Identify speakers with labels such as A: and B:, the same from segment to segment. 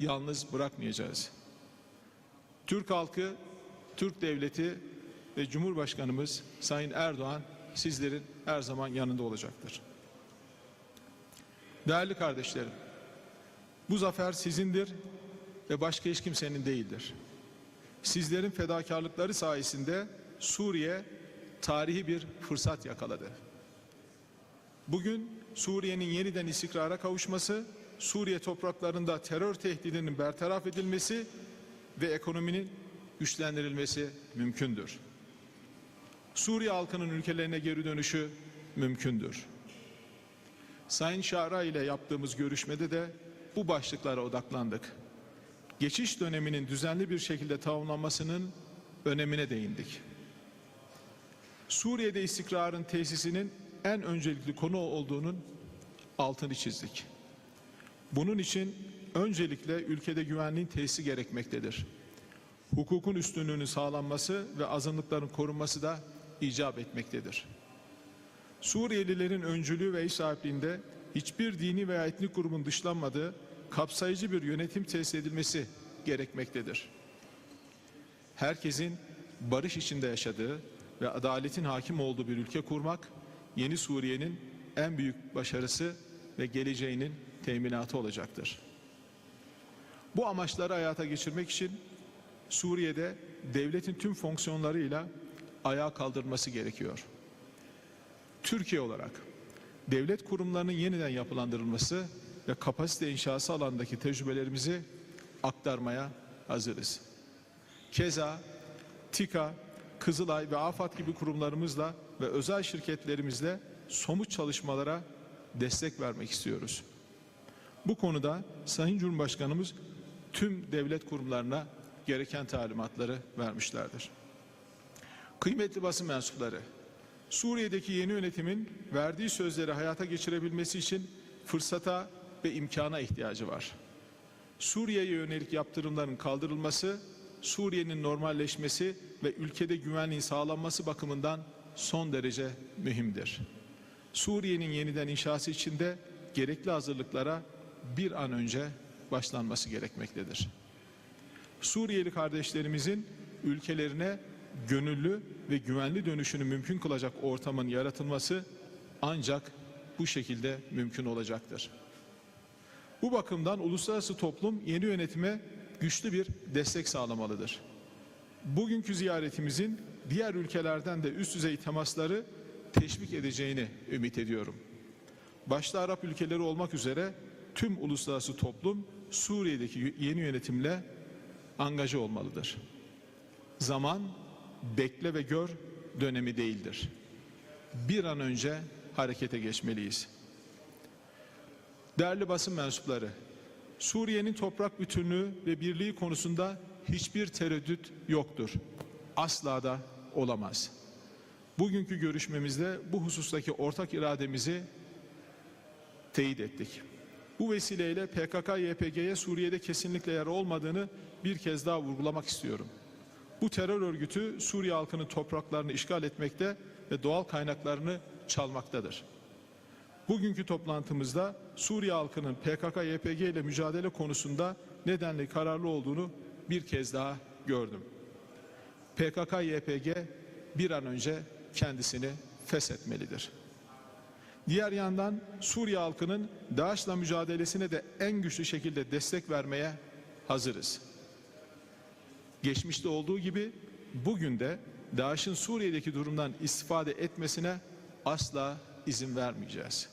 A: yalnız bırakmayacağız. Türk halkı, Türk devleti ve Cumhurbaşkanımız Sayın Erdoğan sizlerin her zaman yanında olacaktır. Değerli kardeşlerim, bu zafer sizindir ve başka hiç kimsenin değildir. Sizlerin fedakarlıkları sayesinde Suriye tarihi bir fırsat yakaladı. Bugün Suriye'nin yeniden istikrara kavuşması, Suriye topraklarında terör tehdidinin bertaraf edilmesi ve ekonominin güçlendirilmesi mümkündür. Suriye halkının ülkelerine geri dönüşü mümkündür. Sayın Şara ile yaptığımız görüşmede de bu başlıklara odaklandık. Geçiş döneminin düzenli bir şekilde tamamlanmasının önemine değindik. Suriye'de istikrarın tesisinin en öncelikli konu olduğunun altını çizdik. Bunun için öncelikle ülkede güvenliğin tesisi gerekmektedir. Hukukun üstünlüğünün sağlanması ve azınlıkların korunması da icap etmektedir. Suriyelilerin öncülüğü ve ev sahipliğinde hiçbir dini veya etnik grubun dışlanmadığı kapsayıcı bir yönetim tesis edilmesi gerekmektedir. Herkesin barış içinde yaşadığı ve adaletin hakim olduğu bir ülke kurmak yeni Suriye'nin en büyük başarısı ve geleceğinin teminatı olacaktır. Bu amaçları hayata geçirmek için Suriye'de devletin tüm fonksiyonlarıyla ayağa kaldırılması gerekiyor. Türkiye olarak devlet kurumlarının yeniden yapılandırılması ve kapasite inşası alandaki tecrübelerimizi aktarmaya hazırız. Keza TİKA, Kızılay ve AFAD gibi kurumlarımızla ve özel şirketlerimizle somut çalışmalara destek vermek istiyoruz. Bu konuda Sayın Cumhurbaşkanımız tüm devlet kurumlarına gereken talimatları vermişlerdir. Kıymetli basın mensupları, Suriye'deki yeni yönetimin verdiği sözleri hayata geçirebilmesi için fırsata ve imkana ihtiyacı var. Suriye'ye yönelik yaptırımların kaldırılması, Suriye'nin normalleşmesi ve ülkede güvenliğin sağlanması bakımından son derece mühimdir. Suriye'nin yeniden inşası için de gerekli hazırlıklara bir an önce başlanması gerekmektedir. Suriyeli kardeşlerimizin ülkelerine gönüllü ve güvenli dönüşünü mümkün kılacak ortamın yaratılması ancak bu şekilde mümkün olacaktır. Bu bakımdan uluslararası toplum yeni yönetime güçlü bir destek sağlamalıdır. Bugünkü ziyaretimizin diğer ülkelerden de üst düzey temasları teşvik edeceğini ümit ediyorum. Başta Arap ülkeleri olmak üzere tüm uluslararası toplum Suriye'deki yeni yönetimle angaja olmalıdır. Zaman bekle ve gör dönemi değildir. Bir an önce harekete geçmeliyiz. Değerli basın mensupları, Suriye'nin toprak bütünlüğü ve birliği konusunda hiçbir tereddüt yoktur. Asla da olamaz. Bugünkü görüşmemizde bu husustaki ortak irademizi teyit ettik. Bu vesileyle PKK-YPG'ye Suriye'de kesinlikle yer olmadığını bir kez daha vurgulamak istiyorum. Bu terör örgütü Suriye halkının topraklarını işgal etmekte ve doğal kaynaklarını çalmaktadır. Bugünkü toplantımızda Suriye halkının PKK-YPG ile mücadele konusunda nedenli kararlı olduğunu bir kez daha gördüm. PKK-YPG bir an önce kendisini feshetmelidir. Diğer yandan Suriye halkının DAEŞ'la mücadelesine de en güçlü şekilde destek vermeye hazırız. Geçmişte olduğu gibi bugün de DAEŞ'in Suriye'deki durumdan istifade etmesine asla izin vermeyeceğiz.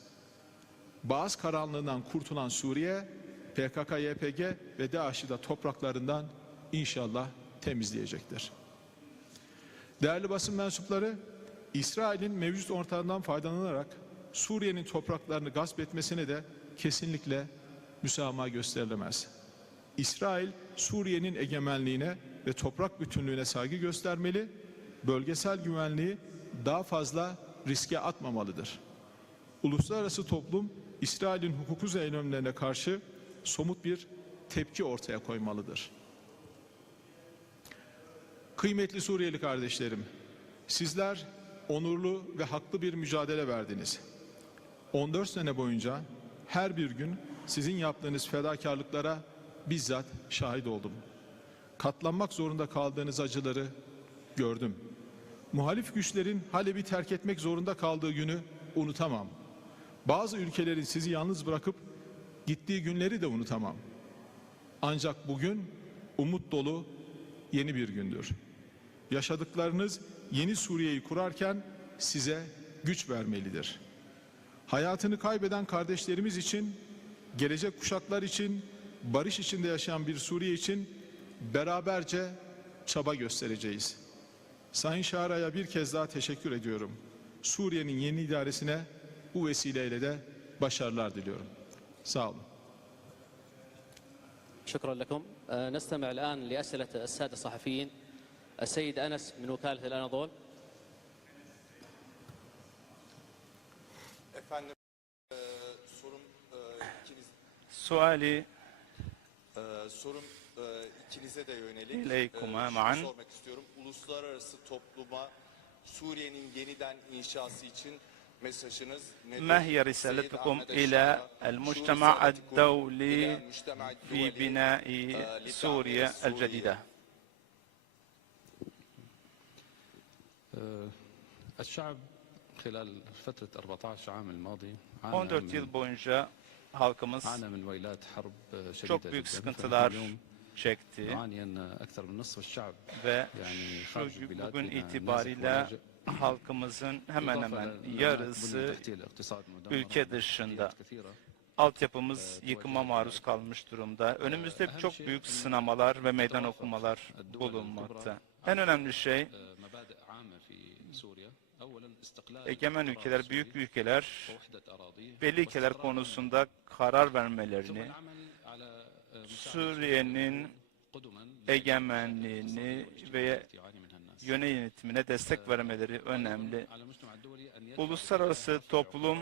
A: Bağız karanlığından kurtulan Suriye, PKK-YPG ve DAEŞ'i de topraklarından inşallah temizleyecektir. Değerli basın mensupları, İsrail'in mevcut ortamdan faydalanarak Suriye'nin topraklarını gasp etmesine de kesinlikle müsamaha gösterilemez. İsrail, Suriye'nin egemenliğine ve toprak bütünlüğüne saygı göstermeli, bölgesel güvenliği daha fazla riske atmamalıdır. Uluslararası toplum, İsrail'in hukuksuz eylemlerine karşı somut bir tepki ortaya koymalıdır. Kıymetli Suriyeli kardeşlerim, sizler onurlu ve haklı bir mücadele verdiniz. 14 sene boyunca her bir gün sizin yaptığınız fedakarlıklara bizzat şahit oldum. Katlanmak zorunda kaldığınız acıları gördüm. Muhalif güçlerin Halep'i terk etmek zorunda kaldığı günü unutamam. Bazı ülkelerin sizi yalnız bırakıp gittiği günleri de unutamam. Ancak bugün umut dolu yeni bir gündür. Yaşadıklarınız yeni Suriye'yi kurarken size güç vermelidir. Hayatını kaybeden kardeşlerimiz için, gelecek kuşaklar için, barış içinde yaşayan bir Suriye için beraberce çaba göstereceğiz. Sayın Şara'ya bir kez daha teşekkür ediyorum. Suriye'nin yeni idaresine bu vesileyle de başarılar diliyorum. Sağ olun.
B: شكرا لكم آه، نستمع الآن لأسئلة السادة الصحفيين السيد أنس من وكالة الأناضول
C: سؤالي
D: إليكما معا
C: ما هي رسالتكم إلى المجتمع الدولي في بناء سوريا الجديدة؟
E: الشعب خلال فترة 14 عام الماضي عانى من
C: halkımız çok büyük sıkıntılar çekti ve şu bugün itibariyle halkımızın hemen hemen yarısı ülke dışında. Altyapımız yıkıma maruz kalmış durumda. Önümüzde çok büyük sınamalar ve meydan okumalar bulunmakta. En önemli şey egemen ülkeler, büyük ülkeler belli ülkeler konusunda karar vermelerini, Suriye'nin egemenliğini ve yöne yönetimine destek vermeleri önemli. Uluslararası toplum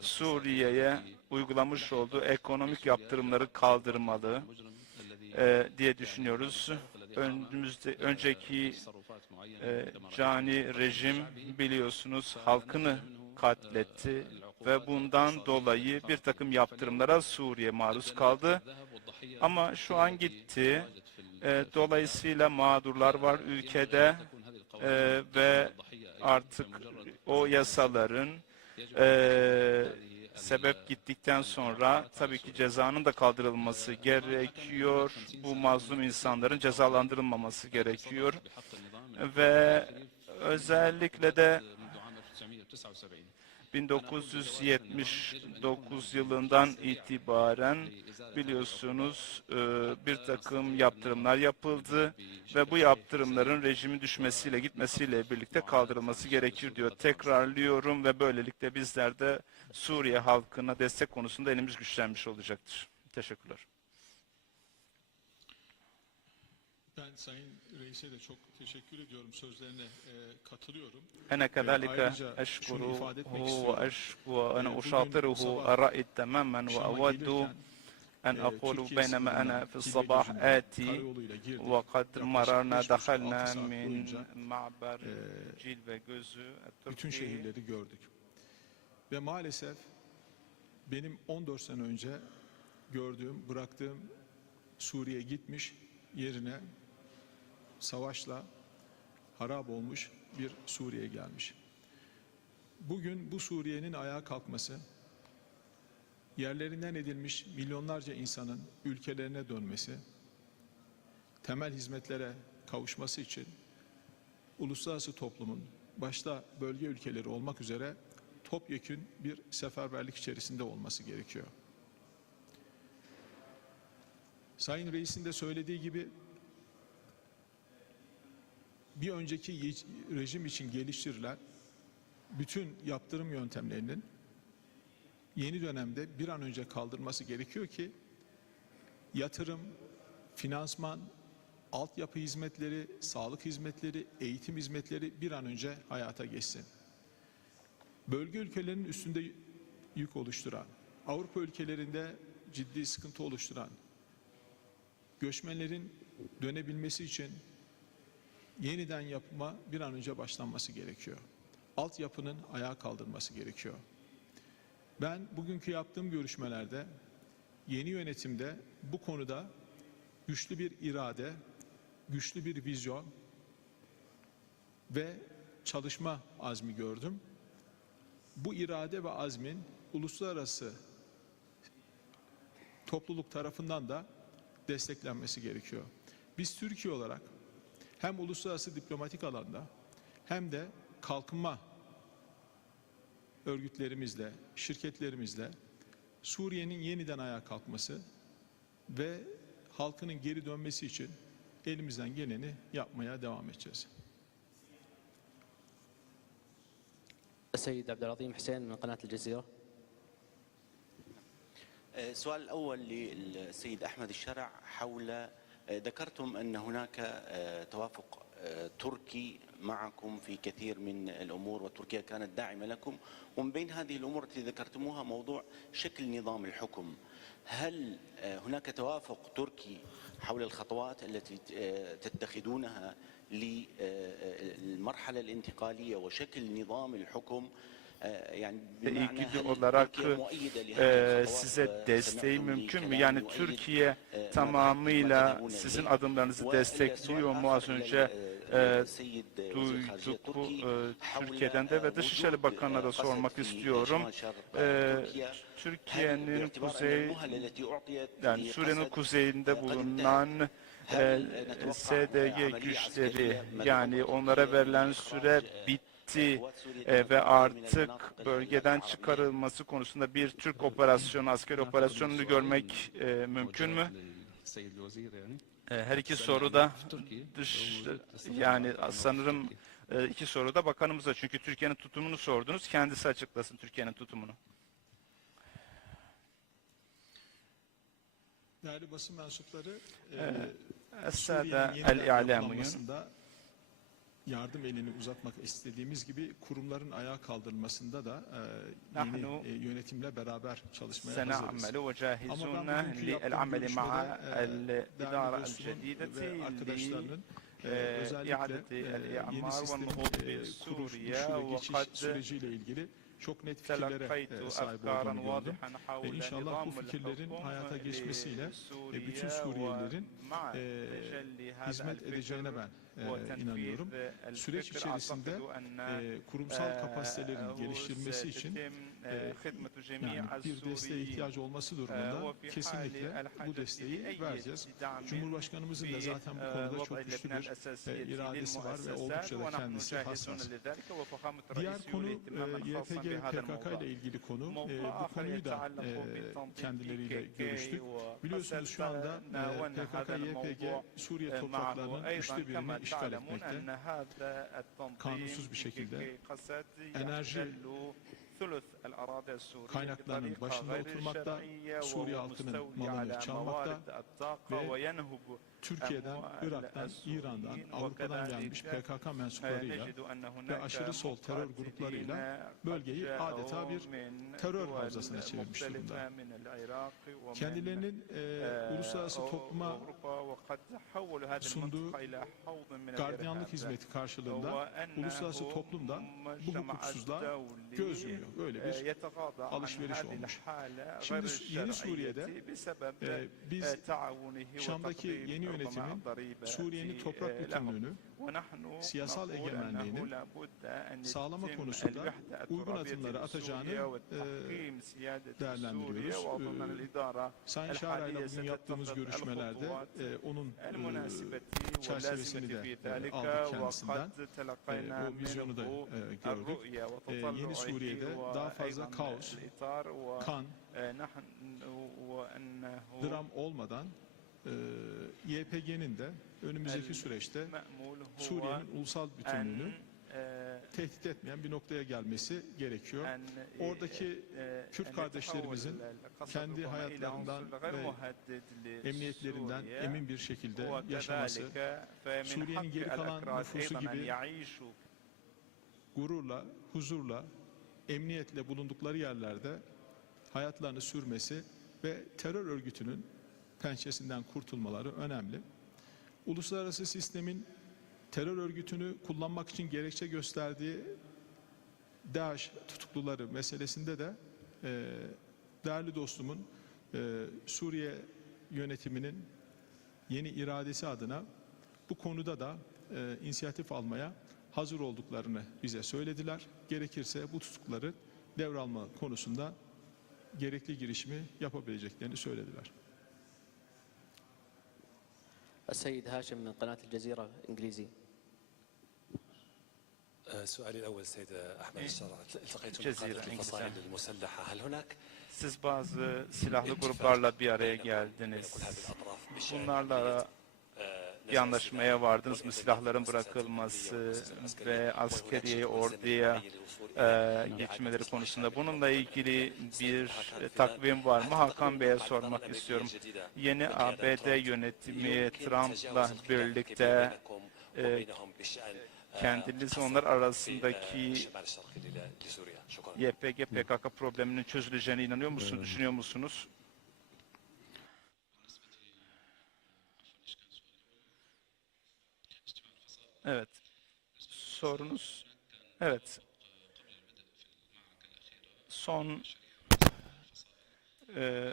C: Suriye'ye uygulamış olduğu ekonomik yaptırımları kaldırmalı e, diye düşünüyoruz. Önümüzde önceki e, cani rejim biliyorsunuz halkını katletti ve bundan dolayı bir takım yaptırımlara Suriye maruz kaldı. Ama şu an gitti. E, dolayısıyla mağdurlar var ülkede e, ve artık o yasaların e, sebep gittikten sonra tabii ki cezanın da kaldırılması gerekiyor. Bu mazlum insanların cezalandırılmaması gerekiyor ve özellikle de
E: 1979
C: yılından itibaren biliyorsunuz e, bir takım yaptırımlar yapıldı ve bu yaptırımların rejimin düşmesiyle gitmesiyle birlikte kaldırılması gerekir diyor. Tekrarlıyorum ve böylelikle bizler de Suriye halkına destek konusunda elimiz güçlenmiş olacaktır. Teşekkürler. أنا كذلك
A: ayrıca şunu
C: أشكره
A: ifade etmek istiyorum.
C: وأش- وأنا
A: bugün
C: أشاطره
A: sabah
C: الرأي تماما
A: Şam'a
C: وأود
A: gelirken,
C: أن
A: e,
C: أقول
A: Türkiye
C: بينما
A: sınırından
C: أنا في
A: Kilbe
C: الصباح
A: Gözü'nden
C: آتي
A: karayoluyla girdik.
C: وقد
A: Yaklaşık
C: مررنا
A: beş buçuk, altı
C: دخلنا
A: saat
C: من
A: boyunca,
C: معبر
A: e,
C: جيل ve gözü
A: bütün
C: Türkiye
A: şehirleri gördük. Ve maalesef benim 14 sene önce gördüğüm, bıraktığım Suriye gitmiş yerine savaşla harap olmuş bir Suriye gelmiş. Bugün bu Suriye'nin ayağa kalkması, yerlerinden edilmiş milyonlarca insanın ülkelerine dönmesi, temel hizmetlere kavuşması için uluslararası toplumun başta bölge ülkeleri olmak üzere topyekün bir seferberlik içerisinde olması gerekiyor. Sayın Reis'in de söylediği gibi bir önceki rejim için geliştirilen bütün yaptırım yöntemlerinin yeni dönemde bir an önce kaldırması gerekiyor ki yatırım, finansman, altyapı hizmetleri, sağlık hizmetleri, eğitim hizmetleri bir an önce hayata geçsin. Bölge ülkelerinin üstünde yük oluşturan, Avrupa ülkelerinde ciddi sıkıntı oluşturan, göçmenlerin dönebilmesi için yeniden yapıma bir an önce başlanması gerekiyor. Altyapının ayağa kaldırması gerekiyor. Ben bugünkü yaptığım görüşmelerde yeni yönetimde bu konuda güçlü bir irade, güçlü bir vizyon ve çalışma azmi gördüm. Bu irade ve azmin uluslararası topluluk tarafından da desteklenmesi gerekiyor. Biz Türkiye olarak hem uluslararası diplomatik alanda hem de kalkınma örgütlerimizle, şirketlerimizle Suriye'nin yeniden ayağa kalkması ve halkının geri dönmesi için elimizden geleni yapmaya devam edeceğiz.
B: السيد عبد العظيم حسين من قناة الجزيرة
F: السؤال الأول للسيد أحمد الشرع حول ذكرتم أن هناك توافق تركي معكم في كثير من الأمور وتركيا كانت داعمة لكم. ومن بين هذه الأمور التي ذكرتموها موضوع شكل نظام الحكم. هل هناك توافق تركي حول الخطوات التي تتخذونها للمرحلة الانتقالية وشكل نظام الحكم؟ Yani
C: ilgili
F: e,
C: olarak e, size desteği mümkün mü? Yani Türkiye tamamıyla sizin adımlarınızı destekliyor mu? Az önce e,
F: e
C: duyduk
F: bu
C: e,
F: e,
C: Türkiye'den de ve Dışişleri Bakanı'na da sormak istiyorum. E, Türkiye'nin kuzey, yani Suriye'nin kuzeyinde bulunan e, SDG güçleri yani onlara verilen süre
F: bit etti
C: e, ve artık bölgeden çıkarılması konusunda bir Türk operasyonu, asker operasyonunu görmek e, mümkün mü? E, her iki
E: soruda
C: dış yani sanırım iki soruda bakanımıza çünkü Türkiye'nin tutumunu sordunuz. Kendisi açıklasın Türkiye'nin tutumunu.
A: Değerli basın mensupları Esada
C: El
A: İ'lamuyun yardım elini uzatmak istediğimiz gibi kurumların ayağa kaldırılmasında da e, yeni e, yönetimle beraber çalışmaya hazırız. Ama ben bugünkü yaptığım görüşmede e, değerli
C: dostluğun
A: ve arkadaşlarının e, özellikle yeni sistemin ilgili çok net fikirlere sahip olduğunu gördüm. Ve inşallah bu fikirlerin hayata geçmesiyle bütün Suriyelilerin hizmet edeceğine ben ee,
C: e,
A: inanıyorum. Süreç içerisinde kurumsal kapasitelerin geliştirilmesi için e, yani bir desteğe ihtiyacı olması durumunda kesinlikle bu desteği vereceğiz. Cumhurbaşkanımızın da zaten bu konuda çok güçlü bir e, iradesi var ve oldukça da kendisi hassas. Diğer konu e, YPG PKK ile ilgili konu. Bu konuyu da kendileriyle görüştük. Biliyorsunuz şu anda PKK, YPG Suriye topraklarının üçte birini işgal etmekte. Kanunsuz bir şekilde enerji kaynaklarının başında oturmakta, Suriye halkının malını çalmakta ve Türkiye'den, Irak'tan, İran'dan, Avrupa'dan gelmiş PKK mensuplarıyla ve aşırı sol terör gruplarıyla bölgeyi adeta bir terör havzasına çevirmiş durumda kendilerinin e, uluslararası topluma sunduğu gardiyanlık hizmeti karşılığında uluslararası toplumdan bu hukuksuzluğa göz yumuyor. Böyle bir alışveriş olmuş. Şimdi yeni Suriye'de e, biz Şam'daki yeni yönetimin Suriye'nin toprak bütünlüğünü siyasal egemenliğinin sağlama konusunda uygun adımları atacağını
C: e,
A: değerlendiriyoruz. Ee,
C: e,
A: Sayın Şahra'yla bugün yaptığımız görüşmelerde onun e, çerçevesini de e, aldık kendisinden. E, o vizyonu da e, gördük. E, yeni Suriye'de daha fazla kaos, kan, dram olmadan ee, YPG'nin de önümüzdeki süreçte Suriye'nin ulusal bütünlüğünü tehdit etmeyen bir noktaya gelmesi gerekiyor. Oradaki Kürt kardeşlerimizin kendi hayatlarından ve emniyetlerinden emin bir şekilde yaşaması, Suriye'nin geri kalan nüfusu gibi gururla, huzurla, emniyetle bulundukları yerlerde hayatlarını sürmesi ve terör örgütünün pençesinden kurtulmaları önemli. Uluslararası sistemin terör örgütünü kullanmak için gerekçe gösterdiği DAEŞ tutukluları meselesinde de e, değerli dostumun e, Suriye yönetiminin yeni iradesi adına bu konuda da e, inisiyatif almaya hazır olduklarını bize söylediler. Gerekirse bu tutukları devralma konusunda gerekli girişimi yapabileceklerini söylediler.
B: السيد هاشم من قناة الجزيرة إنجليزي
G: آه، سؤالي الأول سيد أحمد الشرع التقيتم
C: جزيرة
G: بقادة. الفصائل المسلحة هل هناك
C: Siz bazı silahlı gruplarla bir araya geldiniz. Bunlarla bir anlaşmaya vardınız mı? Silahların bırakılması ve askeriye, orduya e, geçmeleri konusunda. Bununla ilgili bir e, takvim var mı? Hakan Bey'e sormak istiyorum. Yeni ABD yönetimi Trump'la birlikte e, kendiniz onlar arasındaki YPG PKK probleminin çözüleceğine inanıyor musunuz? Düşünüyor musunuz? Evet. Sorunuz evet. Son e,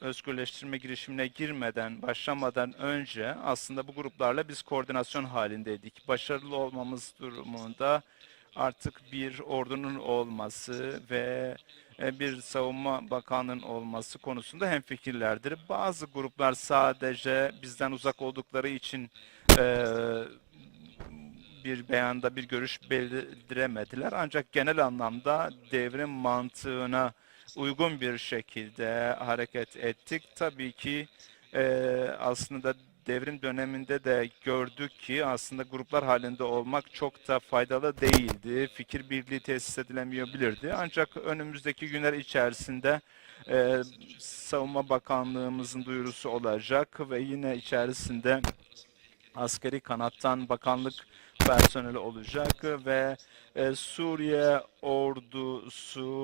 C: özgürleştirme girişimine girmeden, başlamadan önce aslında bu gruplarla biz koordinasyon halindeydik. Başarılı olmamız durumunda artık bir ordunun olması ve e, bir savunma bakanının olması konusunda hemfikirlerdir. Bazı gruplar sadece bizden uzak oldukları için e, bir beyanda bir görüş bildiremediler. Ancak genel anlamda devrim mantığına uygun bir şekilde hareket ettik. Tabii ki e, aslında devrim döneminde de gördük ki aslında gruplar halinde olmak çok da faydalı değildi. Fikir birliği tesis edilemeyebilirdi. Ancak önümüzdeki günler içerisinde e, Savunma Bakanlığımızın duyurusu olacak ve yine içerisinde askeri kanattan bakanlık personeli olacak ve e, Suriye ordusunun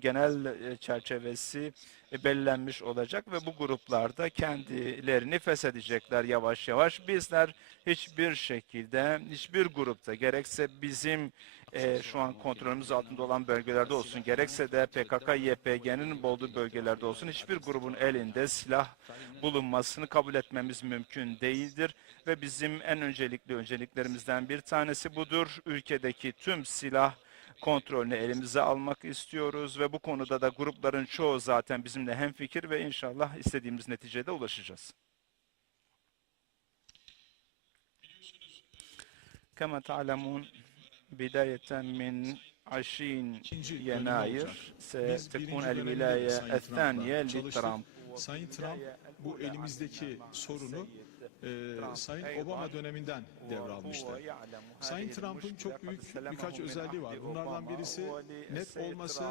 C: genel e, çerçevesi e, belirlenmiş olacak ve bu gruplarda kendilerini feshedecekler yavaş yavaş. Bizler hiçbir şekilde, hiçbir grupta gerekse bizim e, şu an kontrolümüz altında olan bölgelerde olsun, gerekse de PKK-YPG'nin olduğu bölgelerde olsun hiçbir grubun elinde silah bulunmasını kabul etmemiz mümkün değildir ve bizim en öncelikli önceliklerimizden bir tanesi budur. Ülkedeki tüm silah kontrolünü elimize almak istiyoruz ve bu konuda da grupların çoğu zaten bizimle hemfikir ve inşallah istediğimiz neticede ulaşacağız. Kama ta'lemun بداية من 20
A: İkinci dönemi
C: يناير
A: olacak. Biz
C: ستكون
A: birinci döneminde
C: الولاية
A: Sayın
C: الثانية
A: Trump'la çalıştık.
C: لترامب
A: Sayın Trump bu elimizdeki sorunu e, Sayın Obama döneminden devralmıştı. Sayın Trump'ın çok büyük birkaç özelliği var. Bunlardan birisi net olması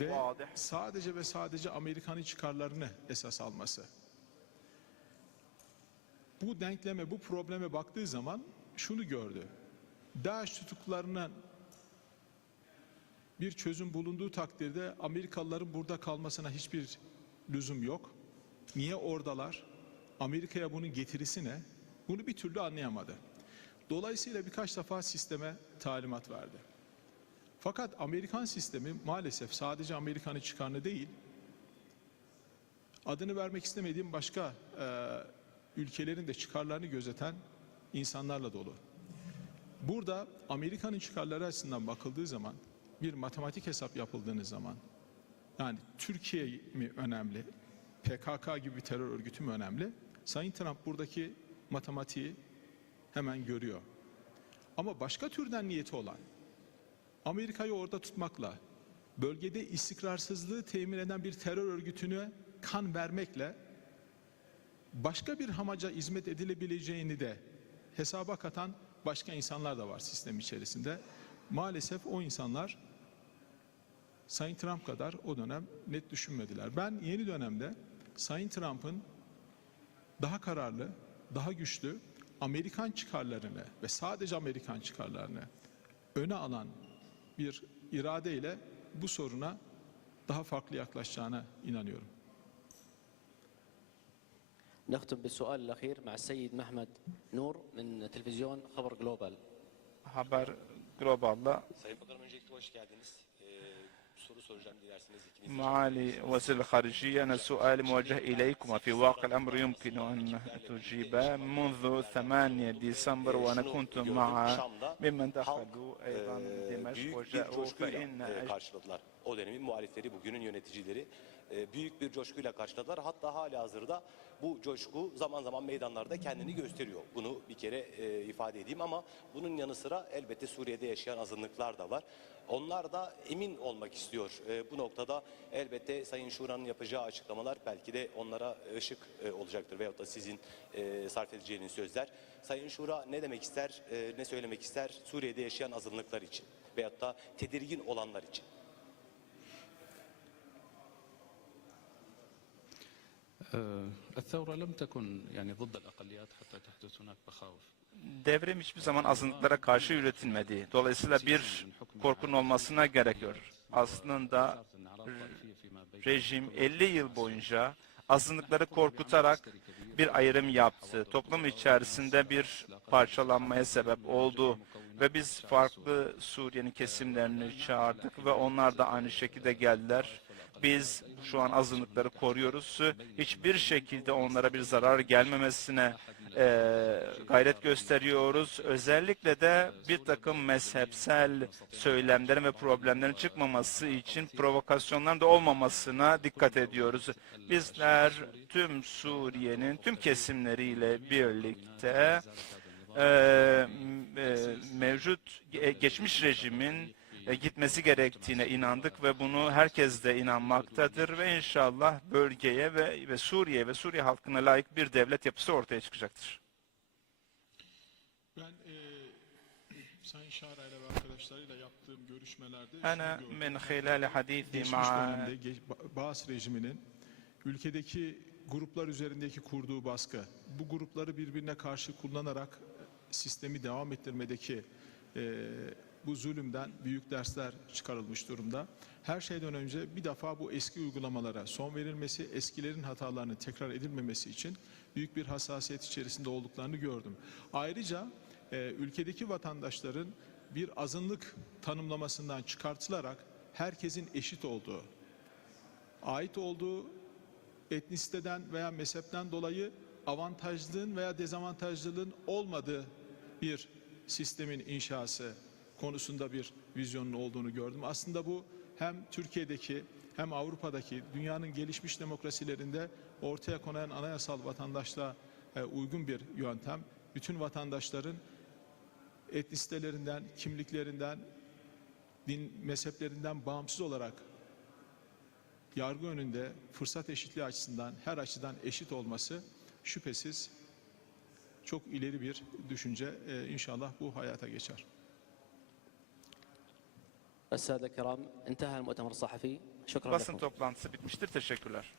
A: ve sadece ve sadece Amerikan'ın çıkarlarını esas alması. Bu denkleme, bu probleme baktığı zaman şunu gördü. DAEŞ tutuklarına bir çözüm bulunduğu takdirde Amerikalıların burada kalmasına hiçbir lüzum yok. Niye oradalar? Amerika'ya bunun getirisi ne? Bunu bir türlü anlayamadı. Dolayısıyla birkaç defa sisteme talimat verdi. Fakat Amerikan sistemi maalesef sadece Amerikan'ın çıkarını değil, adını vermek istemediğim başka e, ülkelerin de çıkarlarını gözeten insanlarla dolu. Burada Amerika'nın çıkarları açısından bakıldığı zaman bir matematik hesap yapıldığınız zaman yani Türkiye mi önemli, PKK gibi bir terör örgütü mü önemli? Sayın Trump buradaki matematiği hemen görüyor. Ama başka türden niyeti olan Amerika'yı orada tutmakla bölgede istikrarsızlığı temin eden bir terör örgütüne kan vermekle başka bir hamaca hizmet edilebileceğini de hesaba katan başka insanlar da var sistem içerisinde. Maalesef o insanlar Sayın Trump kadar o dönem net düşünmediler. Ben yeni dönemde Sayın Trump'ın daha kararlı, daha güçlü Amerikan çıkarlarını ve sadece Amerikan çıkarlarını öne alan bir iradeyle bu soruna daha farklı yaklaşacağına inanıyorum.
B: نختم بالسؤال الأخير مع السيد محمد نور من تلفزيون خبر جلوبال.
G: خبر جلوبال لا
C: معالي وزير الخارجية أنا السؤال موجه إليكم في واقع الأمر يمكن أن تجيب منذ 8 ديسمبر وأنا كنت مع ممن دخلوا أيضا دمشق وجاءوا فإن
H: o bu coşku zaman zaman meydanlarda kendini gösteriyor. Bunu bir kere e, ifade edeyim ama bunun yanı sıra elbette Suriye'de yaşayan azınlıklar da var. Onlar da emin olmak istiyor. E, bu noktada elbette Sayın Şura'nın yapacağı açıklamalar belki de onlara ışık e, olacaktır veyahut da sizin e, sarf edeceğiniz sözler. Sayın Şura ne demek ister, e, ne söylemek ister Suriye'de yaşayan azınlıklar için veyahut da tedirgin olanlar için?
C: Devrim hiçbir zaman azınlıklara karşı üretilmedi. Dolayısıyla bir korkunun olmasına gerek yok. Aslında rejim 50 yıl boyunca azınlıkları korkutarak bir ayrım yaptı. Toplum içerisinde bir parçalanmaya sebep oldu ve biz farklı Suriye'nin kesimlerini çağırdık ve onlar da aynı şekilde geldiler biz şu an azınlıkları koruyoruz. Hiçbir şekilde onlara bir zarar gelmemesine eee, gayret gösteriyoruz. Özellikle de bir takım mezhepsel söylemlerin ve problemlerin çıkmaması için provokasyonların da olmamasına dikkat ediyoruz. Bizler tüm Suriye'nin tüm kesimleriyle birlikte m- eee, mevcut ge- geçmiş rejimin e, e, gitmesi gerektiğine inandık ve bunu herkes de inanmaktadır ve inşallah bölgeye ve, ve Suriye ve Suriye halkına layık bir devlet yapısı ortaya çıkacaktır.
A: Ben e, Sayın Şara ve arkadaşlarıyla yaptığım görüşmelerde Ana
C: min
A: hilal hadithi ma'a Bas rejiminin ülkedeki gruplar üzerindeki kurduğu baskı, bu grupları birbirine karşı kullanarak sistemi devam ettirmedeki e, bu zulümden büyük dersler çıkarılmış durumda. Her şeyden önce bir defa bu eski uygulamalara son verilmesi, eskilerin hatalarının tekrar edilmemesi için büyük bir hassasiyet içerisinde olduklarını gördüm. Ayrıca e, ülkedeki vatandaşların bir azınlık tanımlamasından çıkartılarak herkesin eşit olduğu, ait olduğu etnisiteden veya mezhepten dolayı avantajlılığın veya dezavantajlılığın olmadığı bir sistemin inşası konusunda bir vizyonun olduğunu gördüm. Aslında bu hem Türkiye'deki hem Avrupa'daki dünyanın gelişmiş demokrasilerinde ortaya konan anayasal vatandaşlığa e, uygun bir yöntem. Bütün vatandaşların etnisitelerinden, kimliklerinden, din mezheplerinden bağımsız olarak yargı önünde fırsat eşitliği açısından her açıdan eşit olması şüphesiz çok ileri bir düşünce. Ee, inşallah bu hayata geçer.
B: السادة الكرام انتهى المؤتمر الصحفي شكرا
C: Basın
B: لكم
C: toplantısı bitmiştir. Teşekkürler.